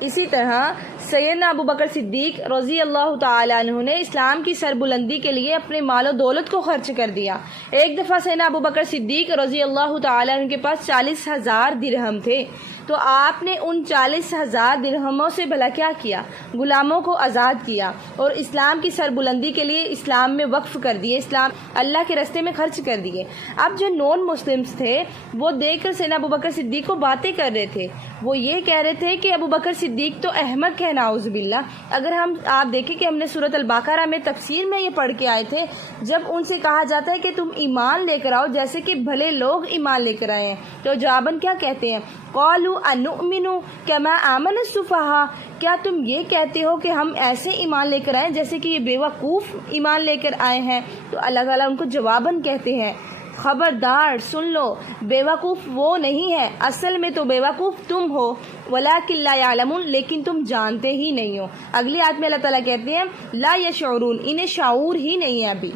اسی طرح سیدنا ابو بکر صدیق رضی اللہ تعالیٰ عنہ نے اسلام کی سربلندی کے لیے اپنے مال و دولت کو خرچ کر دیا۔ ایک دفعہ سیدنا ابو بکر صدیق رضی اللہ تعالیٰ عنہ کے پاس 40,000 درہم تھے، تو آپ نے ان 40,000 درہموں سے بھلا کیا کیا؟ غلاموں کو آزاد کیا اور اسلام کی سربلندی کے لیے اسلام میں وقف کر دیے، اسلام اللہ کے راستے میں خرچ کر دیے۔ اب جو نان مسلمز تھے وہ دیکھ کر سیدنا ابو بکر صدیق کو باتیں کر رہے تھے، وہ یہ کہہ رہے تھے کہ ابو بکر صدیق تو احمق ہے، نعوذ باللہ۔ اگر آپ دیکھیں کہ ہم نے سورۃ البقرہ میں تفسیر میں یہ پڑھ کے آئے تھے، جب ان سے کہا جاتا ہے کہ تم ایمان لے کر آؤ جیسے کہ بھلے لوگ ایمان لے کر آئے ہیں، تو جواباً کیا کہتے ہیں؟ قالوا انؤمن کما آمن السفہاء، کیا تم یہ کہتے ہو کہ ہم ایسے ایمان لے کر آئے جیسے کہ یہ بے وقوف ایمان لے کر آئے ہیں؟ تو اللہ تعالیٰ ان کو جواباً کہتے ہیں خبردار سن لو، بے وقوف وہ نہیں ہے، اصل میں تو بے وقوف تم ہو، ولکن لا یعلمون، لیکن تم جانتے ہی نہیں ہو۔ اگلی آیت میں اللہ تعالیٰ کہتے ہیں لا یشعرون، انہیں شعور ہی نہیں ہے ابھی۔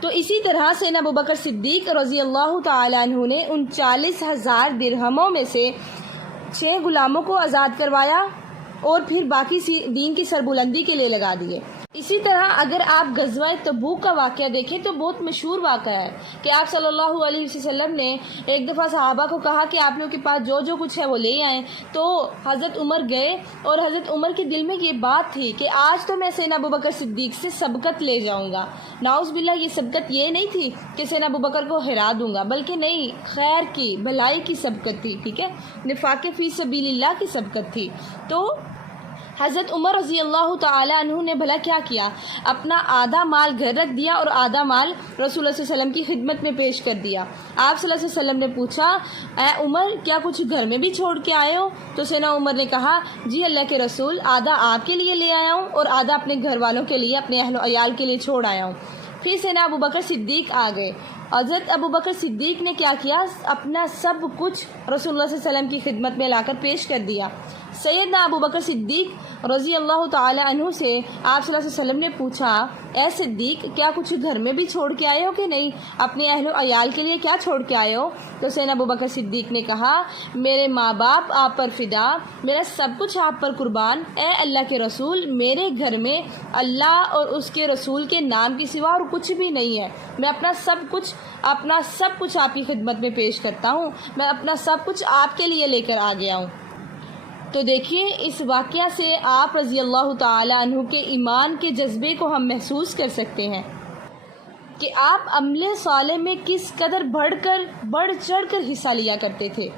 تو اسی طرح سیدنا ابو بکر صدیق رضی اللہ تعالیٰ عنہ نے ان 40,000 درہموں میں سے 6 غلاموں کو آزاد کروایا اور پھر باقی دین کی سربلندی کے لیے لگا دیے۔ اسی طرح اگر آپ غزوہ تبوک کا واقعہ دیکھیں تو بہت مشہور واقعہ ہے کہ آپ صلی اللہ علیہ وسلم نے ایک دفعہ صحابہ کو کہا کہ آپ لوگوں کے پاس جو کچھ ہے وہ لے آئیں، تو حضرت عمر گئے اور حضرت عمر کے دل میں یہ بات تھی کہ آج تو میں سیدنا ابو بکر صدیق سے سبقت لے جاؤں گا۔ نعوذ باللہ، یہ سبقت یہ نہیں تھی کہ سیدنا ابو بکر کو ہرا دوں گا، بلکہ نہیں، خیر کی، بھلائی کی سبقت تھی، ٹھیک ہے، نفاق فی سبیل اللہ کی سبقت تھی۔ تو حضرت عمر رضی اللہ تعالیٰ عنہ نے بھلا کیا کیا؟ اپنا آدھا مال گھر رکھ دیا اور آدھا مال رسول اللہ صلی اللہ علیہ وسلم کی خدمت میں پیش کر دیا۔ آپ صلی اللہ علیہ وسلم نے پوچھا اے عمر، کیا کچھ گھر میں بھی چھوڑ کے آئے ہو؟ تو سیدنا عمر نے کہا جی اللہ کے رسول، آدھا آپ کے لیے لے آیا ہوں اور آدھا اپنے گھر والوں کے لیے، اپنے اہل و عیال کے لیے چھوڑ آیا ہوں۔ پھر سیدنا ابو بکر صدیق آ گئے۔ حضرت ابو بکر صدیق نے کیا کیا؟ اپنا سب کچھ رسول اللہ صلی اللہ علیہ وسلم کی خدمت میں لا کر پیش کر دیا۔ سیدنا ابو بکر صدیق رضی اللہ تعالی عنہ سے آپ صلی اللہ علیہ وسلم نے پوچھا اے صدیق، کیا کچھ گھر میں بھی چھوڑ کے آئے ہو کہ نہیں؟ اپنے اہل و عیال کے لیے کیا چھوڑ کے آئے ہو؟ تو سیدنا ابو بکر صدیق نے کہا میرے ماں باپ آپ پر فدا، میرا سب کچھ آپ پر قربان، اے اللہ کے رسول، میرے گھر میں اللہ اور اس کے رسول کے نام کے سوا اور کچھ بھی نہیں ہے، میں اپنا سب کچھ آپ کی خدمت میں پیش کرتا ہوں، میں اپنا سب کچھ آپ کے لیے لے کر آ گیا ہوں۔ تو دیکھیے اس واقعہ سے آپ رضی اللہ تعالی عنہ کے ایمان کے جذبے کو ہم محسوس کر سکتے ہیں کہ آپ عمل صالح میں کس قدر بڑھ چڑھ کر حصہ لیا کرتے تھے۔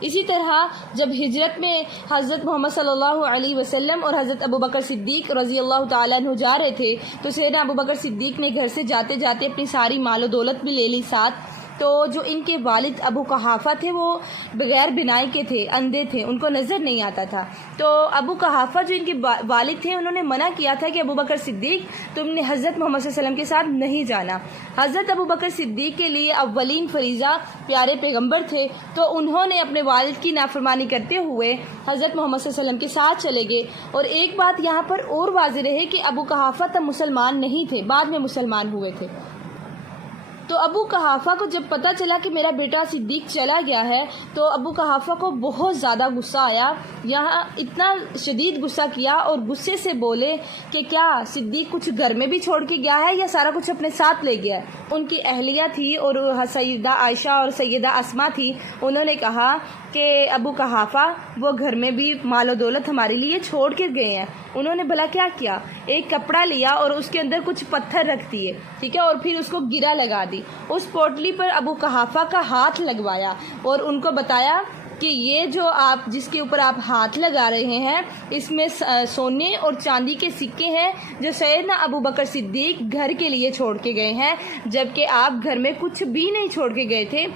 اسی طرح جب ہجرت میں حضرت محمد صلی اللہ علیہ وسلم اور حضرت ابو بکر صدیق رضی اللہ تعالیٰ عنہ جا رہے تھے تو سیدنا ابو بکر صدیق نے گھر سے جاتے جاتے اپنی ساری مال و دولت بھی لے لی ساتھ۔ تو جو ان کے والد ابو قحافہ تھے وہ بغیر بینائی کے تھے، اندھے تھے، ان کو نظر نہیں آتا تھا۔ تو ابو قحافہ جو ان کے والد تھے انہوں نے منع کیا تھا کہ ابو بکر صدیق تم نے حضرت محمد صلی اللہ علیہ وسلم کے ساتھ نہیں جانا۔ حضرت ابو بکر صدیق کے لیے اولین فریضہ پیارے پیغمبر تھے، تو انہوں نے اپنے والد کی نافرمانی کرتے ہوئے حضرت محمد صلی اللہ علیہ وسلم کے ساتھ چلے گئے۔ اور ایک بات یہاں پر اور واضح رہے کہ ابو قحافہ تب مسلمان نہیں تھے، بعد میں مسلمان ہوئے تھے۔ تو ابو قحافہ کو جب پتہ چلا کہ میرا بیٹا صدیق چلا گیا ہے تو ابو قحافہ کو بہت زیادہ غصہ آیا، یہاں اتنا شدید غصہ کیا اور غصے سے بولے کہ کیا صدیق کچھ گھر میں بھی چھوڑ کے گیا ہے یا سارا کچھ اپنے ساتھ لے گیا ہے؟ ان کی اہلیہ تھی اور سیدہ عائشہ اور سیدہ اسما تھی، انہوں نے کہا کہ ابو قحافہ وہ گھر میں بھی مال و دولت ہمارے لیے چھوڑ کے گئے ہیں۔ انہوں نے بھلا کیا کیا؟ ایک کپڑا لیا اور اس کے اندر کچھ پتھر رکھ دیے، ٹھیک ہے، اور پھر اس کو گرہ لگا دی، اس پوٹلی پر ابو قحافہ کا ہاتھ لگوایا اور ان کو بتایا کہ یہ جو آپ جس کے اوپر آپ ہاتھ لگا رہے ہیں اس میں سونے اور چاندی کے سکے ہیں جو سیدنا ابو بکر صدیق گھر کے لیے چھوڑ کے گئے ہیں، جبکہ آپ گھر میں کچھ بھی نہیں چھوڑ کے گئے تھے۔